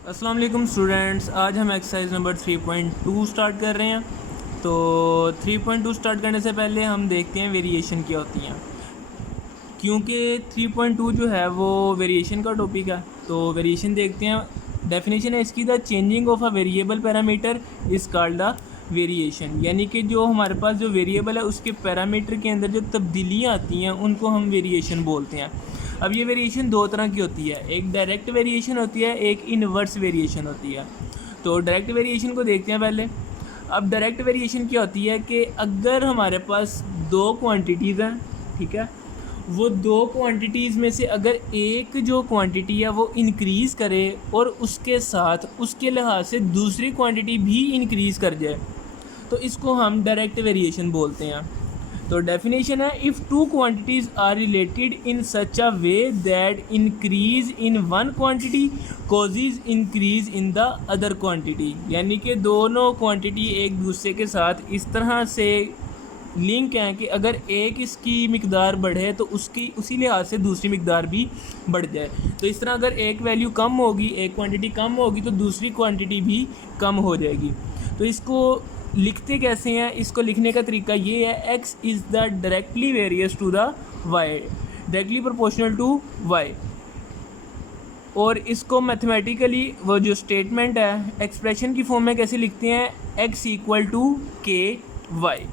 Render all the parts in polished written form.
अस्सलाम वालेकुम स्टूडेंट्स, आज हम एक्सरसाइज नंबर 3.2 स्टार्ट कर रहे हैं। तो 3.2 स्टार्ट करने से पहले हम देखते हैं वेरिएशन क्या होती हैं, क्योंकि 3.2 जो है वो वेरिएशन का टॉपिक है। तो वेरिएशन देखते हैं। डेफिनेशन है इसकी, the changing of a variable parameter is called the variation. यानी कि जो हमारे पास जो वेरिएबल है उसके पैरामीटर के अंदर जो तब्दीलियाँ आती हैं उनको हम वेरिएशन बोलते हैं। अब ये वेरिएशन दो तरह की होती है, एक डायरेक्ट वेरिएशन होती है, एक इनवर्स वेरिएशन होती है। तो डायरेक्ट वेरिएशन को देखते हैं पहले। अब डायरेक्ट वेरिएशन क्या होती है कि अगर हमारे पास दो क्वांटिटीज़ हैं, ठीक है, वो दो क्वांटिटीज़ में से अगर एक जो क्वांटिटी है वो इंक्रीज़ करे और उसके साथ उसके लिहाज से दूसरी क्वांटिटी भी इंक्रीज़ कर जाए, तो इसको हम डायरेक्ट वेरिएशन बोलते हैं। तो डेफिनेशन है, if two quantities are related in such a way that increase in one quantity causes increase in the other quantity. यानी कि दोनों क्वांटिटी एक दूसरे के साथ इस तरह से लिंक हैं कि अगर एक इसकी मिकदार बढ़े तो उसकी उसी लिहाज से दूसरी मिकदार भी बढ़ जाए। तो इस तरह अगर एक वैल्यू कम होगी, एक क्वांटिटी कम होगी, तो दूसरी क्वांटिटी भी कम हो जाएगी। तो इसको लिखते कैसे हैं? इसको लिखने का तरीका ये है, x is the directly varies to the y, directly proportional to y। और इसको मैथमेटिकली वो जो स्टेटमेंट है एक्सप्रेशन की फॉर्म में कैसे लिखते हैं, x इक्वल टू के वाई।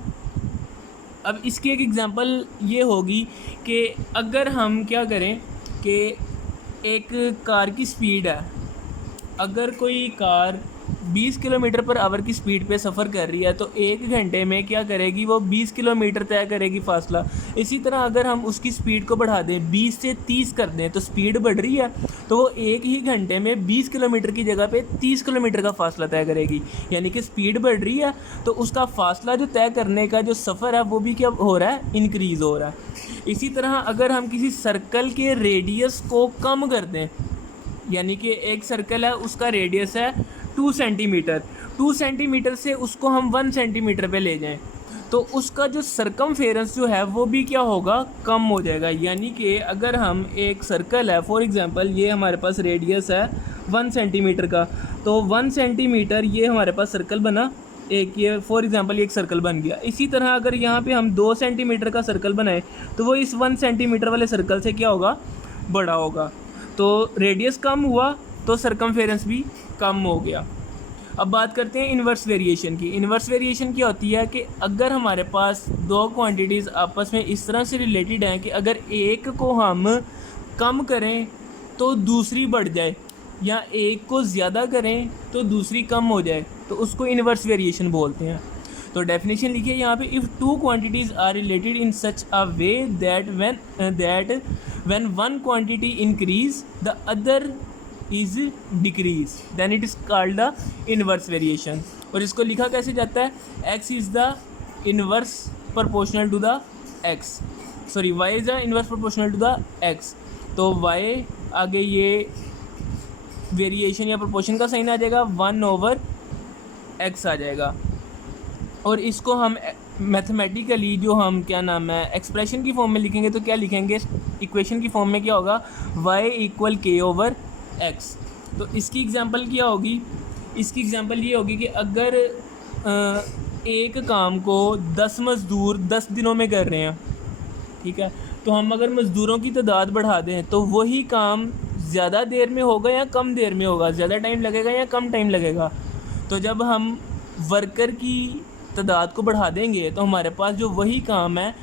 अब इसकी एक एग्जांपल ये होगी कि अगर हम क्या करें कि एक कार की स्पीड है, अगर कोई कार 20 किलोमीटर पर आवर की स्पीड पे सफ़र कर रही है तो एक घंटे में क्या करेगी, वो 20 किलोमीटर तय करेगी फासला। इसी तरह अगर हम उसकी स्पीड को बढ़ा दें, 20 से 30 कर दें, तो स्पीड बढ़ रही है, तो वो एक ही घंटे में 20 किलोमीटर की जगह पे 30 किलोमीटर का फासला तय करेगी। यानी कि स्पीड बढ़ रही है तो उसका फासला जो तय करने का जो सफ़र है वो भी क्या हो रहा है, इंक्रीज़ हो रहा है। इसी तरह अगर हम किसी सर्कल के रेडियस को कम कर दें, यानी कि एक सर्कल है उसका रेडियस है 2 सेंटीमीटर, 2 सेंटीमीटर से उसको हम 1 सेंटीमीटर पे ले जाएं, तो उसका जो सरकमफेरेंस जो है वो भी क्या होगा, कम हो जाएगा। यानी कि अगर हम एक सर्कल है, फॉर एग्जांपल ये हमारे पास रेडियस है 1 सेंटीमीटर का, तो 1 सेंटीमीटर ये हमारे पास सर्कल बना, एक ये फॉर एग्जांपल एक सर्कल बन गया। इसी तरह अगर यहाँ पे हम 2 सेंटीमीटर का सर्कल बनाए तो वो इस 1 सेंटीमीटर वाले सर्कल से क्या होगा, बड़ा होगा। तो रेडियस कम हुआ तो सरकमफेरेंस भी कम हो गया। अब बात करते हैं इन्वर्स वेरिएशन की। इन्वर्स वेरिएशन क्या होती है कि अगर हमारे पास दो क्वांटिटीज़ आपस में इस तरह से रिलेटेड हैं कि अगर एक को हम कम करें तो दूसरी बढ़ जाए, या एक को ज़्यादा करें तो दूसरी कम हो जाए, तो उसको इन्वर्स वेरिएशन बोलते हैं। तो डेफिनेशन लिखिए यहाँ पे, if two quantities are related in such a way that when one quantity increase the other is decrease, then it is called the inverse variation. और इसको लिखा कैसे जाता है, x is the inverse proportional to the x, sorry y is the inverse proportional to the x। तो y आगे ये variation या प्रोपोर्शन का साइन आ जाएगा, 1/x आ जाएगा। और इसको हम मैथमेटिकली जो हम क्या नाम है एक्सप्रेशन की फॉर्म में लिखेंगे तो क्या लिखेंगे, इक्वेशन की फॉर्म में क्या होगा, y इक्वल k/x। तो इसकी एग्जांपल क्या होगी, इसकी एग्जांपल ये होगी कि अगर एक काम को 10 मज़दूर 10 दिनों में कर रहे हैं, ठीक है, तो हम अगर मज़दूरों की तादाद बढ़ा दें तो वही काम ज़्यादा देर में होगा या कम देर में होगा, ज़्यादा टाइम लगेगा या कम टाइम लगेगा। तो जब हम वर्कर की तादाद को बढ़ा देंगे तो हमारे पास जो वही काम है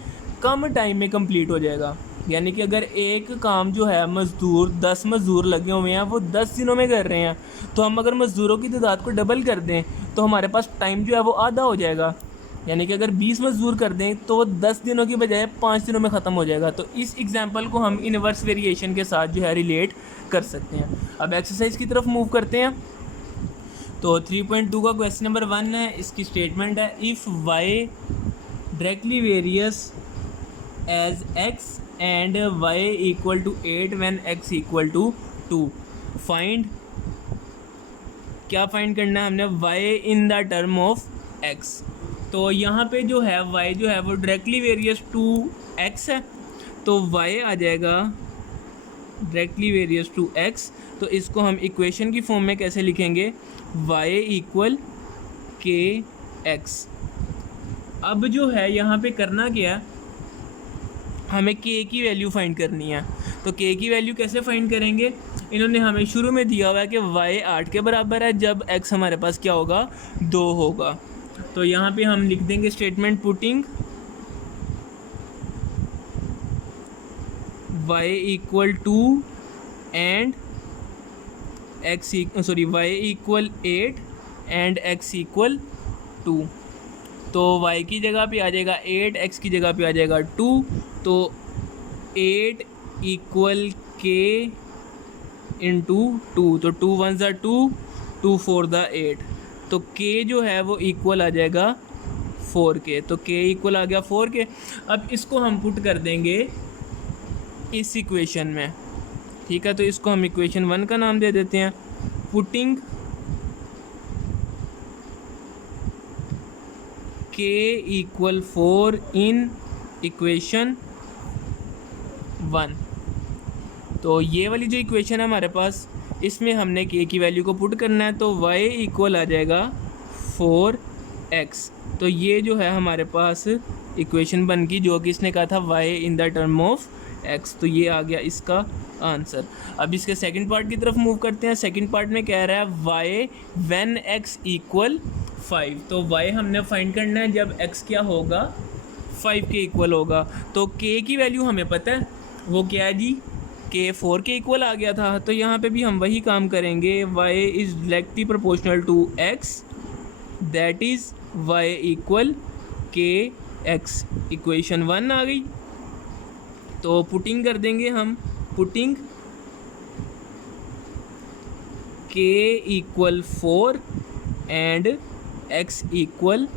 कम टाइम में कंप्लीट हो जाएगा। यानी कि अगर एक काम जो है मज़दूर 10 मज़दूर लगे हुए हैं वो 10 दिनों में कर रहे हैं, तो हम अगर मज़दूरों की तादाद को डबल कर दें तो हमारे पास टाइम जो है वो आधा हो जाएगा। यानी कि अगर 20 मज़दूर कर दें तो वो 10 दिनों की बजाय 5 दिनों में ख़त्म हो जाएगा। तो इस एग्जांपल को हम इनवर्स वेरिएशन के साथ जो है रिलेट कर सकते हैं। अब एक्सरसाइज की तरफ मूव करते हैं। तो 3.2 का क्वेश्चन नंबर 1 है, इसकी स्टेटमेंट है, if y directly varies as x and y equal to 8 when x equal to 2, find, क्या फाइंड करना है हमने, y in the term of x। तो यहाँ पे जो है y जो है वो डायरेक्टली वेरियस टू x है, तो y आ जाएगा डायरेक्टली वेरियस टू x, तो इसको हम इक्वेशन की फॉर्म में कैसे लिखेंगे, y इक्वल के एक्स। अब जो है यहाँ पे करना क्या है, हमें k की वैल्यू फाइंड करनी है। तो k की वैल्यू कैसे फाइंड करेंगे, इन्होंने हमें शुरू में दिया हुआ है कि y 8 के बराबर है जब x हमारे पास क्या होगा, 2 होगा। तो यहाँ पे हम लिख देंगे statement putting y equal 2 and y equal 8 and x equal 2। तो y की जगह पे आ जाएगा 8, x की जगह पे आ जाएगा 2, तो 8 इक्वल k इंटू 2, तो 2 1 ज़ा 2, 2 4 ज़ा 8, तो k जो है वो इक्वल आ जाएगा 4k, तो k इक्वल आ गया 4k। अब इसको हम पुट कर देंगे इस इक्वेशन में, ठीक है। तो इसको हम इक्वेशन 1 का नाम दे देते हैं, पुटिंग k इक्वल 4 इन इक्वेशन 1। तो ये वाली जो इक्वेशन है हमारे पास, इसमें हमने k की वैल्यू को पुट करना है, तो y इक्वल आ जाएगा 4x। तो ये जो है हमारे पास इक्वेशन बन गई, जो कि इसने कहा था y in the term of x, तो ये आ गया इसका आंसर। अब इसके सेकंड पार्ट की तरफ मूव करते हैं। सेकंड पार्ट में कह रहा है y व्हेन x इक्वल 5, तो y हमने फाइंड करना है जब x क्या होगा, 5 के इक्वल होगा। तो k की वैल्यू हमें पता है, वो क्या है जी, k 4 के इक्वल आ गया था। तो यहाँ पे भी हम वही काम करेंगे, y is directly proportional to x, that is y equal k x। Equation 1 आ गई, तो पुटिंग कर देंगे हम, putting k equal 4 and x equal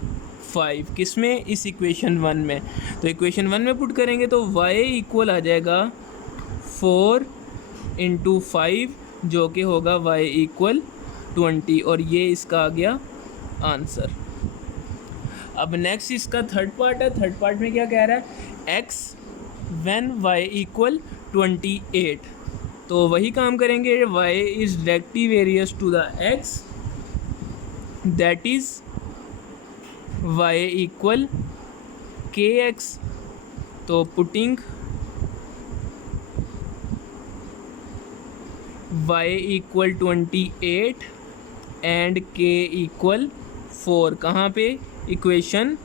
5, किस में, इस इक्वेशन 1 में। तो इक्वेशन 1 में पुट करेंगे तो y इक्वल आ जाएगा 4 इंटू 5, जो कि होगा y इक्वल 20, और ये इसका आ गया आंसर। अब नेक्स्ट इसका थर्ड पार्ट है। थर्ड पार्ट में क्या कह रहा है, x व्हेन y इक्वल 28, तो वही काम करेंगे, y is directly varies to the x, that is y equal kx। तो putting y equal 28 and k equal 4, कहाँ पे, इक्वेशन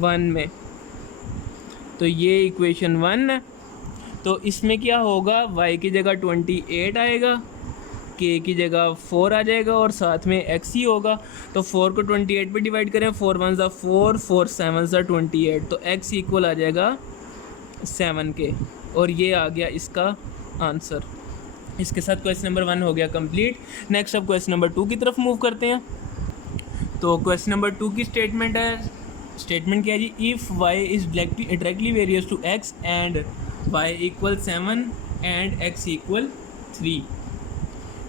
1 में। तो ये इक्वेशन 1 है, तो इसमें क्या होगा, y की जगह 28 आएगा, k की जगह 4 आ जाएगा, और साथ में x ही होगा। तो 4 को 28 पे डिवाइड करें, 4 1 ज़ा 4, 4 7 ज़ा 28, तो x इक्वल आ जाएगा 7k, और ये आ गया इसका आंसर। इसके साथ क्वेश्चन नंबर 1 हो गया कंप्लीट। नेक्स्ट अब क्वेश्चन नंबर 2 की तरफ मूव करते हैं। तो क्वेश्चन नंबर 2 की स्टेटमेंट है, स्टेटमेंट क्या है जी, if y is directly varies to x and y equal 7 and x equal 3,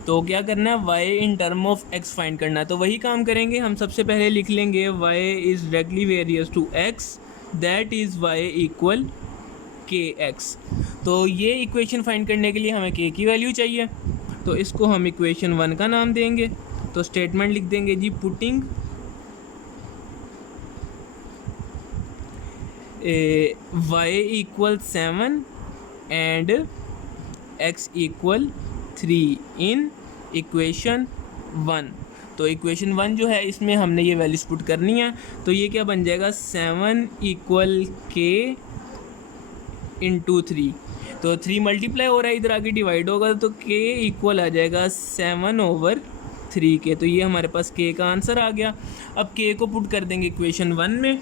तो क्या करना है, y in term of x find करना है। तो वही काम करेंगे, हम सबसे पहले लिख लेंगे y is directly varies to x, that is y equal kx। तो ये इक्वेशन फाइंड करने के लिए हमें k की वैल्यू चाहिए, तो इसको हम इक्वेशन 1 का नाम देंगे। तो स्टेटमेंट लिख देंगे जी, putting y equal 7 and x equal 3 in equation 1। तो इक्वेशन 1 जो है, इसमें हमने ये वैल्यूज पुट करनी है। तो ये क्या बन जाएगा, 7 इक्वल k इंटू 3, तो 3 मल्टीप्लाई हो रहा है, इधर आगे डिवाइड होगा, तो k इक्वल आ जाएगा 7/3k। तो ये हमारे पास k का आंसर आ गया। अब k को पुट कर देंगे इक्वेशन 1 में।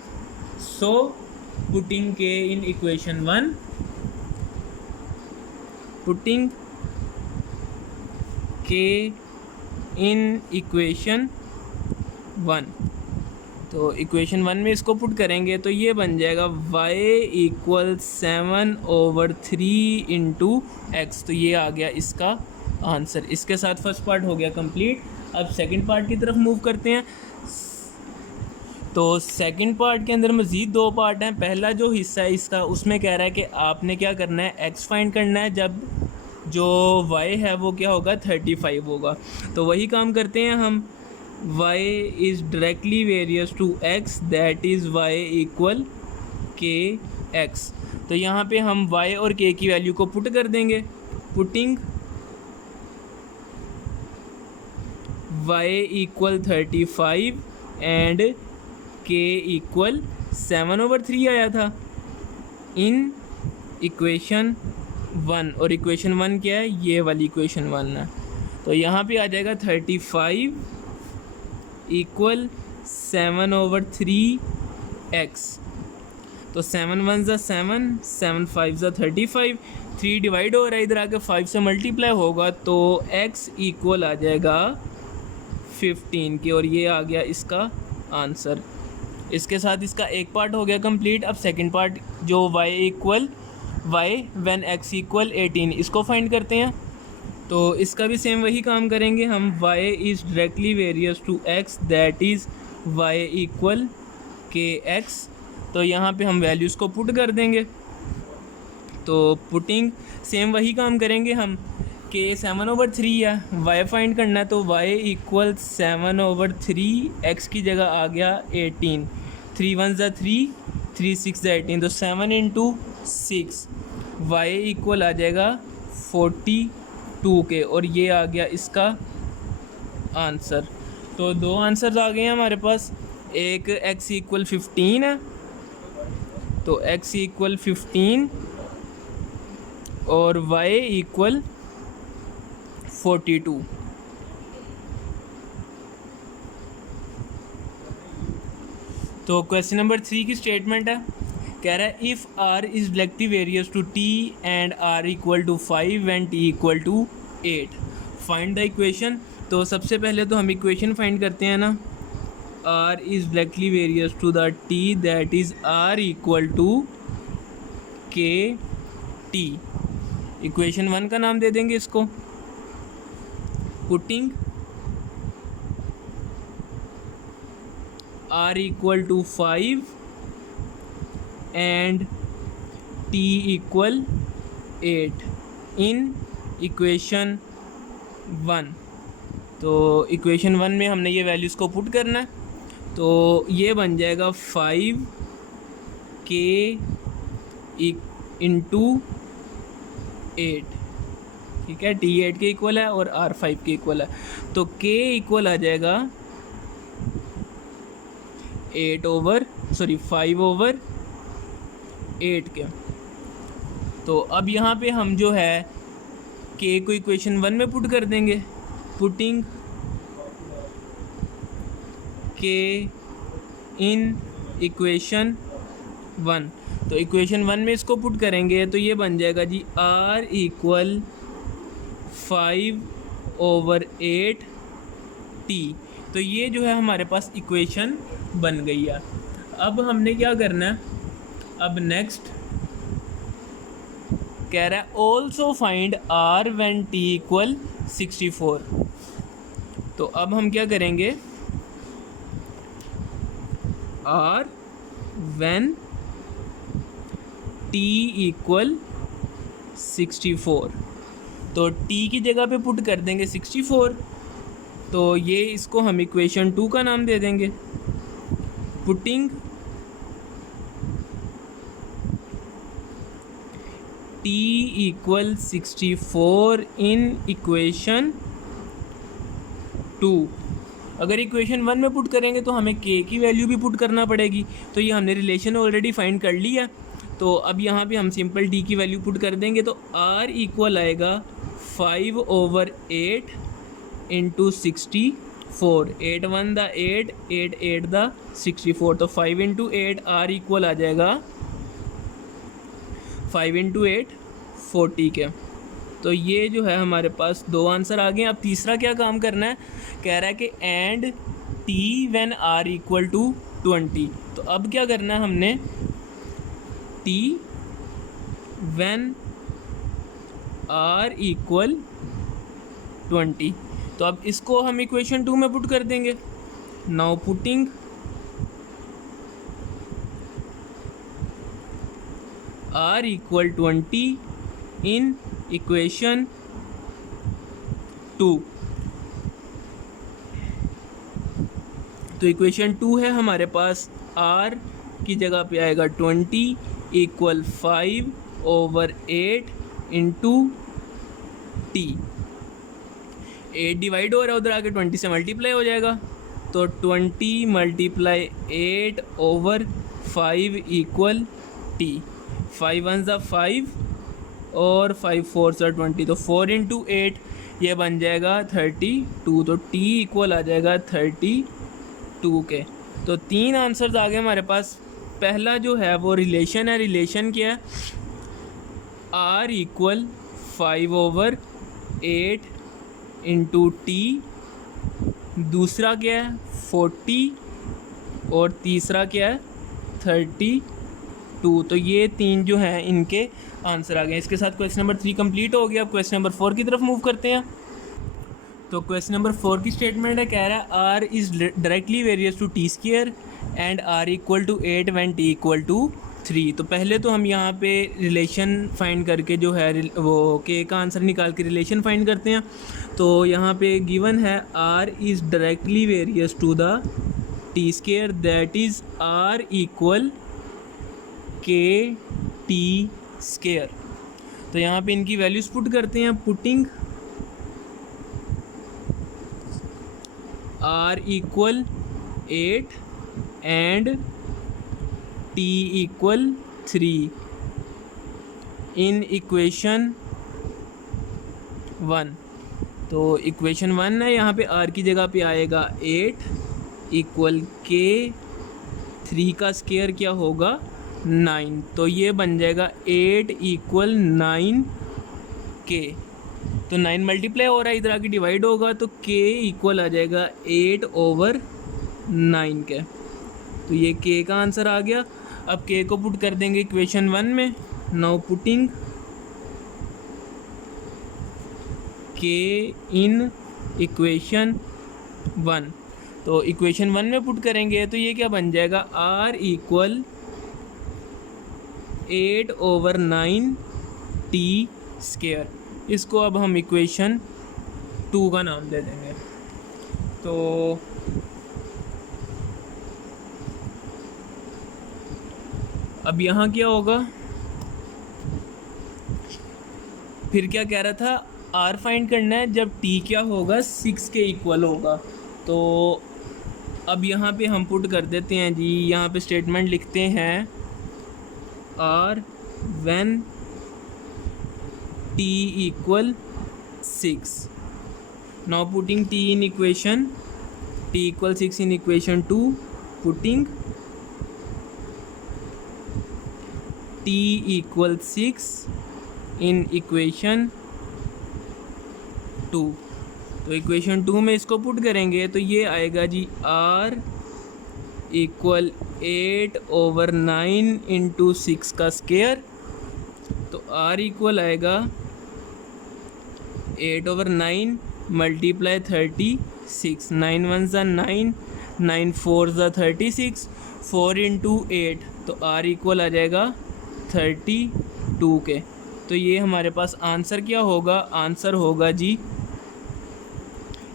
सो पुटिंग k इन इक्वेशन 1, पुटिंग k इन इक्वेशन 1, तो इक्वेशन 1 में इसको पुट करेंगे तो ये बन जाएगा y इक्वल 7/3 इंटू एक्स। तो ये आ गया इसका आंसर। इसके साथ फर्स्ट पार्ट हो गया कंप्लीट। अब सेकंड पार्ट की तरफ मूव करते हैं। तो सेकंड पार्ट के अंदर मज़ीद 2 पार्ट हैं। पहला जो हिस्सा है इसका, उसमें कह रहा है कि आपने क्या करना है, x फाइंड करना है जब जो y है वो क्या होगा 35 होगा। तो वही काम करते हैं हम, y is directly varies to x that is y equal k x। तो यहाँ पे हम y और k की वैल्यू को पुट कर देंगे। Putting y equal 35 and k equal 7/3 आया था इन इक्वेशन 1। और इक्वेशन 1 क्या है, ये वाली इक्वेशन 1 है। तो यहाँ पे आ जाएगा 35 इक्वल 7/3 x। तो 7 1 ज़ा 7, 7 5 ज़ा 35, 3 डिवाइड हो रहा है, इधर आके 5 से मल्टीप्लाई होगा तो x इक्वल आ जाएगा 15 के, और ये आ गया इसका आंसर। इसके साथ इसका एक पार्ट हो गया कंप्लीट। अब सेकंड पार्ट जो y equal y when x equal 18, इसको फाइंड करते हैं। तो इसका भी सेम वही काम करेंगे हम, y is directly varies to x that is y equal k x। तो यहाँ पे हम वैल्यूज़ को पुट कर देंगे। तो पुटिंग सेम वही काम करेंगे हम कि 7/3 है, y फाइंड करना है, तो y इक्वल 7/3, x की जगह आ गया 18, 3 1 ज़ा 3, 3 6 ज़ा 18, तो 7 इंटू 6, y इक्वल आ जाएगा 42 के, और ये आ गया इसका आंसर। तो दो आंसर्स आ गए हैं हमारे पास, एक x इक्वल 15 है, तो x इक्वल 15 और y इक्वल 42। तो क्वेश्चन नंबर 3 की स्टेटमेंट है, कह रहा है if r is directly varies to t and r equal to 5 when t equal to 8, find the equation. तो सबसे पहले तो हम इक्वेशन फाइंड करते हैं ना, r is directly varies to the t that is r equal to k t। Equation 1 का नाम दे देंगे इसको। Putting r equal to 5 and t equal 8 in equation 1। तो इक्वेशन 1 में हमने ये वैल्यूज़ को पुट करना है, तो ये बन जाएगा 5 k इंटू 8, ठीक है, t 8 के इक्वल है और r 5 के इक्वल है, तो k इक्वल आ जाएगा 5/8 के। तो अब यहाँ पे हम जो है k को इक्वेशन 1 में पुट कर देंगे। पुटिंग k इन इक्वेशन 1, तो इक्वेशन 1 में इसको पुट करेंगे तो ये बन जाएगा जी r इक्वल 5/8 t। तो ये जो है हमारे पास इक्वेशन बन गई है। अब हमने क्या करना है, अब नेक्स्ट कह रहा है also find r when t equal 64। तो अब हम क्या करेंगे, r व्हेन t इक्वल 64, तो t की जगह पे पुट कर देंगे 64, तो ये इसको हम इक्वेशन 2 का नाम दे देंगे। पुटिंग t इक्वल 64 इन इक्वेशन 2। अगर इक्वेशन 1 में पुट करेंगे तो हमें k की वैल्यू भी पुट करना पड़ेगी, तो ये हमने रिलेशन ऑलरेडी फाइंड कर लिया। तो अब यहाँ पे हम सिंपल t की वैल्यू पुट कर देंगे, तो r इक्वल आएगा 5/8 इंटू 64, 8 1 दा 8, 8 8 दा 64, तो 5 इंटू 8 r इक्वल आ जाएगा 5 इंटू 8 40 के। तो ये जो है हमारे पास दो आंसर आ गए। अब तीसरा क्या काम करना है, कह रहा है कि and t when r equal to 20। तो अब क्या करना है हमने, t व्हेन r इक्वल 20, तो अब इसको हम इक्वेशन 2 में पुट कर देंगे। नाउ पुटिंग r इक्वल 20 इन इक्वेशन 2। तो इक्वेशन 2 है हमारे पास, r की जगह पे आएगा 20 इक्वल 5/8 इंटू t। 8 डिवाइड हो रहा है, उधर आके 20 से मल्टीप्लाई हो जाएगा, तो 20 मल्टीप्लाई 8/5 इक्वल t। 5 1 ज़ा 5 और 5 4 ज़ा 20, तो 4 इंटू 8 ये बन जाएगा 32। तो t इक्वल आ जाएगा 32 के। तो 3 आंसर्स आ गए हमारे पास। पहला जो है वो रिलेशन है, रिलेशन क्या है, r इक्वल 5/8 इंटू टी। दूसरा क्या है 40 और तीसरा क्या है 32। तो ये 3 जो हैं इनके आंसर आ गए। इसके साथ क्वेश्चन नंबर 3 कंप्लीट हो गया। अब क्वेश्चन नंबर 4 की तरफ मूव करते हैं। तो क्वेश्चन नंबर 4 की स्टेटमेंट है, कह रहा है r is directly varies to t square and r equal to 8 when t equal to 3। तो पहले तो हम यहाँ पे रिलेशन फाइंड करके जो है वो k का आंसर निकाल के रिलेशन फाइंड करते हैं। तो यहाँ पे गिवन है r is directly varies to the t square, that is r equal k t square. तो यहाँ पे इनकी वैल्यूज़ पुट करते हैं। Putting r equal 8 and t equal 3 in equation 1। तो इक्वेशन 1 है, यहाँ पे r की जगह पे आएगा 8 इक्वल k, 3 का स्क्वायर क्या होगा 9। तो ये बन जाएगा 8 इक्वल 9k। तो 9 मल्टीप्लाई हो रहा है, इधर आके डिवाइड होगा, तो k इक्वल आ जाएगा 8/9 के। तो ये k का आंसर आ गया। अब k को पुट कर देंगे इक्वेशन 1 में। नाउ पुटिंग k इन इक्वेशन 1। तो इक्वेशन 1 में पुट करेंगे तो ये क्या बन जाएगा, r इक्वल 8/9 t स्क्वायर। इसको अब हम इक्वेशन 2 का नाम दे देंगे। तो अब यहाँ क्या होगा, फिर क्या कह रहा था, r फाइंड करना है जब t क्या होगा 6 के इक्वल होगा। तो अब यहाँ पे हम पुट कर देते हैं जी, यहाँ पे स्टेटमेंट लिखते हैं r when t equal 6। Now putting t in equation, t equal 6 in equation 2, putting t equal 6 in equation 2। तो इक्वेशन 2 में इसको पुट करेंगे तो ये आएगा जी r इक्वल 8/9 इंटू 6 का स्क्वायर। तो r इक्वल आएगा 8/9 मल्टीप्लाई 36। 9 1 ज़ा 9, 9 4 ज़ा 36, 4 इंटू 8, तो r इक्वल आ जाएगा 32 के। तो ये हमारे पास आंसर क्या होगा, आंसर होगा जी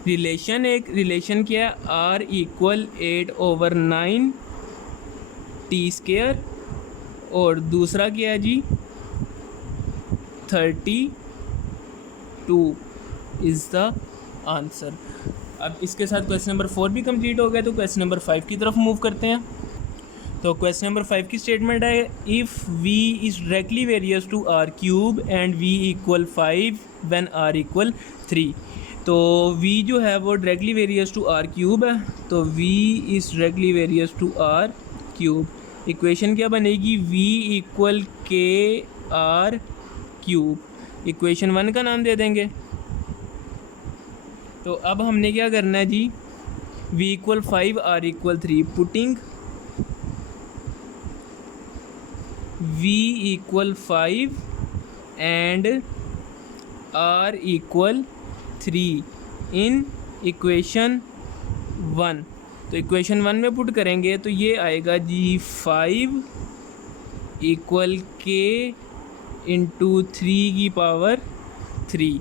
रिलेशन। एक रिलेशन क्या है, r इक्वल 8/9 टी स्क्वायर, और दूसरा क्या है जी 32 इज़ द आंसर। अब इसके साथ क्वेश्चन नंबर 4 भी कंप्लीट हो गया। तो क्वेश्चन नंबर 5 की तरफ मूव करते हैं। तो क्वेश्चन नंबर 5 की स्टेटमेंट है, if v is directly varies to r cube and v equal 5 when r equal 3। तो v जो है वो directly varies to r cube है, तो v is directly varies to r cube. Equation क्या बनेगी, v equal k r cube. Equation 1 का नाम दे देंगे। तो अब हमने क्या करना है जी, v equal 5 r equal 3, putting v equal 5 and r equal 3 in equation 1। तो इक्वेशन 1 में पुट करेंगे तो ये आएगा जी 5 इक्वल k इंटू 3 की पावर 3।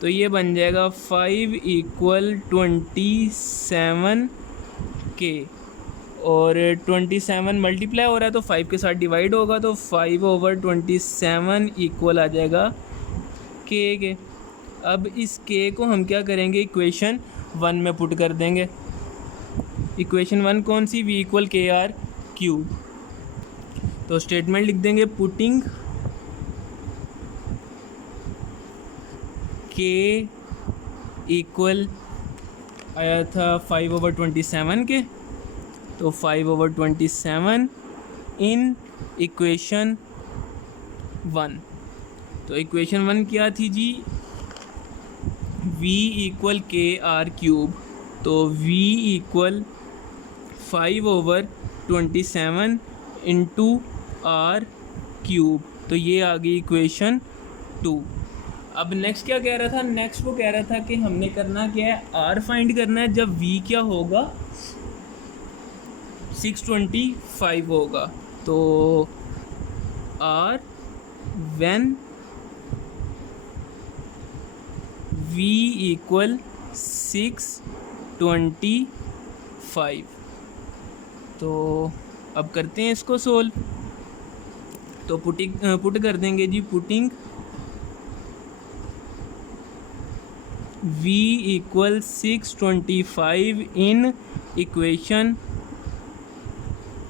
तो ये बन जाएगा 5 इक्वल 27 के, और 27 मल्टीप्लाई हो रहा है तो 5 के साथ डिवाइड होगा, तो 5/27 इक्वल आ जाएगा के। अब इस के को हम क्या करेंगे, इक्वेशन 1 में पुट कर देंगे। इक्वेशन 1 कौन सी, v equal k r cube. तो स्टेटमेंट लिख देंगे पुटिंग के इक्वल आया था 5/27 के, तो 5/27 इन इक्वेशन 1। तो इक्वेशन 1 क्या थी जी, v equal k r cube. तो v equal 5/27 into r cube. तो ये आ गई इक्वेशन 2। अब नेक्स्ट क्या कह रहा था, नेक्स्ट वो कह रहा था कि हमने करना क्या है, आर फाइंड करना है जब v क्या होगा 625 होगा। तो आर व्हेन v इक्वल 625। तो अब करते हैं इसको सोल्व। तो पुट कर देंगे जी, putting v equal 625 in equation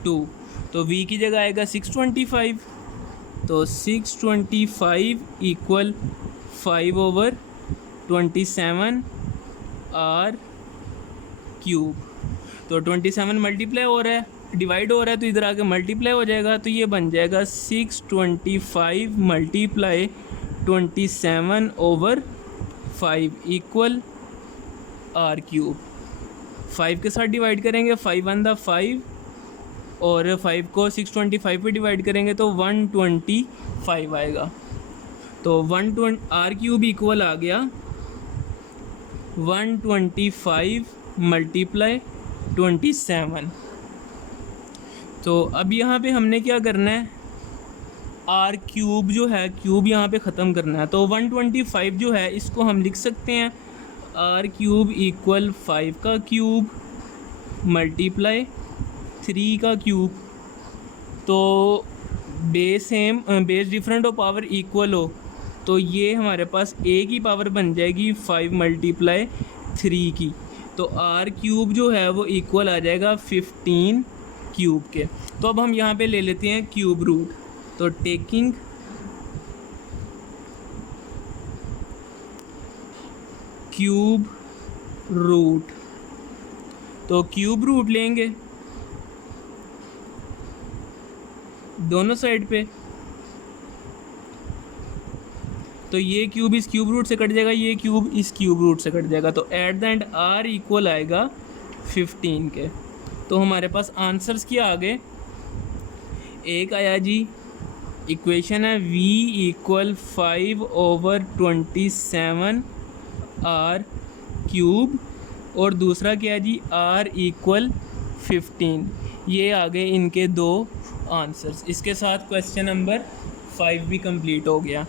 2। तो v की जगह आएगा 625, तो 625 इक्वल 5/27 आर क्यूब। तो 27 मल्टीप्लाई हो रहा है, डिवाइड हो रहा है, तो इधर आके मल्टीप्लाई हो जाएगा। तो ये बन जाएगा 625 मल्टीप्लाई 27/5 इक्वल आर क्यूब। 5 के साथ डिवाइड करेंगे, 5 1 5, और 5 को 625 पे डिवाइड करेंगे तो 125 आएगा। तो 120 आर क्यूब इक्वल आ गया 125 मल्टीप्लाई 27। तो अब यहाँ पे हमने क्या करना है, आर क्यूब जो है, क्यूब यहाँ पे ख़त्म करना है। तो 125 जो है इसको हम लिख सकते हैं आर क्यूब इक्वल 5 का क्यूब मल्टीप्लाई 3 का क्यूब। तो बेस सेम, बेस डिफरेंट हो, पावर इक्वल हो, तो ये हमारे पास a की पावर बन जाएगी 5 मल्टीप्लाई 3 की। तो आर क्यूब जो है वो इक्वल आ जाएगा 15 क्यूब के। तो अब हम यहाँ पे ले लेते हैं क्यूब रूट। तो टेकिंग क्यूब रूट, तो क्यूब रूट लेंगे दोनों साइड पे, तो ये क्यूब इस क्यूब रूट से कट जाएगा, ये क्यूब इस क्यूब रूट से कट जाएगा। तो at the end r equal आएगा 15 के। तो हमारे पास आंसर्स क्या आ गए, एक आया जी, इक्वेशन है v इक्वल 5/27 आर क्यूब, और दूसरा क्या है जी, r इक्वल 15। ये आ गए इनके दो आंसर्स। इसके साथ क्वेश्चन नंबर 5 भी कंप्लीट हो गया।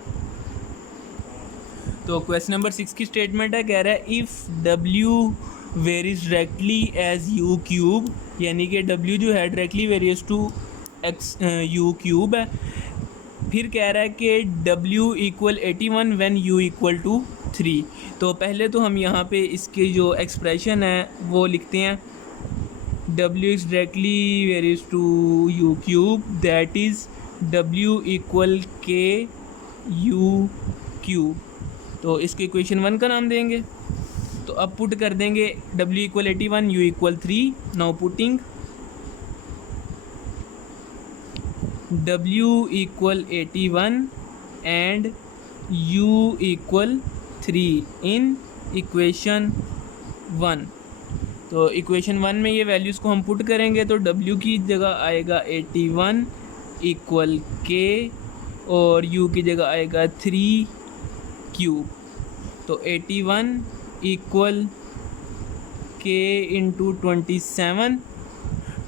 तो क्वेश्चन नंबर 6 की स्टेटमेंट है, कह रहा है if w varies directly as u cube, यानी कि w जो है directly varies to x u cube है। फिर कह रहा है कि w equal 81 when u equal to 3। तो पहले तो हम यहाँ पे इसकी जो एक्सप्रेशन है वो लिखते हैं, w is directly varies to u cube, that is w equal k u cube. तो इसके इक्वेशन 1 का नाम देंगे। तो अब पुट कर देंगे w equal 81, u equal 3। Now putting w equal 81 and u equal 3 in equation 1। तो इक्वेशन 1 में ये वैल्यूज़ को हम पुट करेंगे, तो w की जगह आएगा 81 इक्वल k, और u की जगह आएगा 3 क्यूब। तो 81 इक्वल k इंटू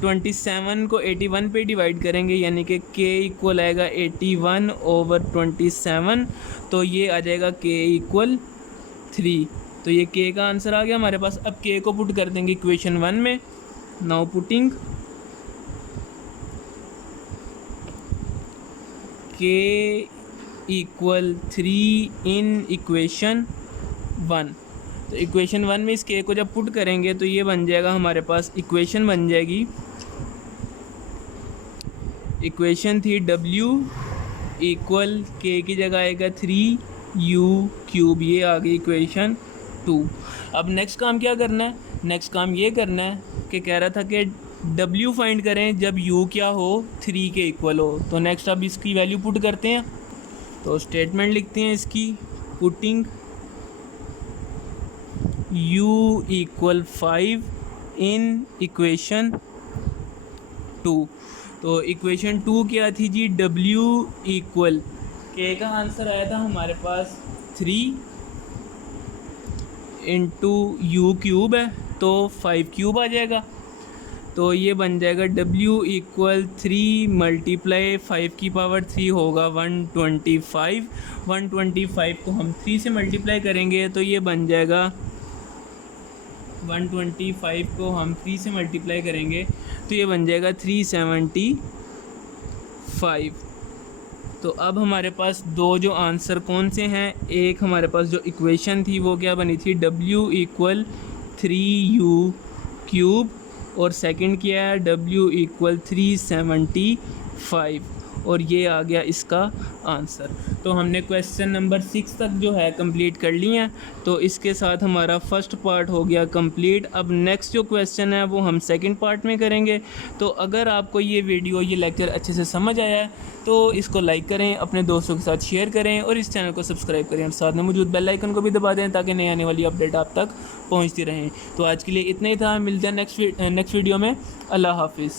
27 को 81 पे डिवाइड करेंगे, यानी कि k इक्वल आएगा 81/27। तो ये आ जाएगा k इक्वल 3। तो ये के का आंसर आ गया हमारे पास। अब के को पुट कर देंगे इक्वेशन 1 में। नाउ पुटिंग के इक्वल 3 इन इक्वेशन 1। तो इक्वेशन 1 में इस के को जब पुट करेंगे तो ये बन जाएगा हमारे पास, इक्वेशन बन जाएगी, इक्वेशन थी w इक्वल के की जगह आएगा 3u³। ये आ गई इक्वेशन 2। अब नेक्स्ट काम क्या करना है, नेक्स्ट काम ये करना है कि कह रहा था कि w फाइंड करें जब u क्या हो, 3 के इक्वल हो। तो नेक्स्ट अब इसकी वैल्यू पुट करते हैं। तो स्टेटमेंट लिखते हैं इसकी, पुटिंग u इक्वल 5 इन इक्वेशन 2। तो इक्वेशन 2 क्या थी जी, w इक्वल, के का आंसर आया था हमारे पास 3 इंटू u³ है तो 5³ आ जाएगा। तो ये बन जाएगा w इक्वल 3 मल्टीप्लाई 5 की पावर 3 होगा 125। 125 को हम 3 से मल्टीप्लाई करेंगे तो ये बन जाएगा, 125 को हम 3 से मल्टीप्लाई करेंगे तो ये बन जाएगा 375। तो अब हमारे पास दो जो आंसर कौन से हैं, एक हमारे पास जो इक्वेशन थी वो क्या बनी थी, w इक्वल 3u³ और सेकंड क्या है, w इक्वल 375 और ये आ गया इसका आंसर। तो हमने क्वेश्चन नंबर 6 तक जो है कंप्लीट कर लिया। तो इसके साथ हमारा फर्स्ट पार्ट हो गया कंप्लीट। अब नेक्स्ट जो क्वेश्चन है वो हम सेकंड पार्ट में करेंगे। तो अगर आपको ये वीडियो, ये लेक्चर अच्छे से समझ आया है तो इसको लाइक करें, अपने दोस्तों के साथ शेयर करें और इस चैनल को सब्सक्राइब करें और साथ में मौजूद बेल आइकन को भी दबा दें ताकि नई आने वाली अपडेट आप तक पहुँचती रहें। तो आज के लिए इतना ही था, मिलते हैं नेक्स्ट वीडियो में। अल्लाह हाफिज़।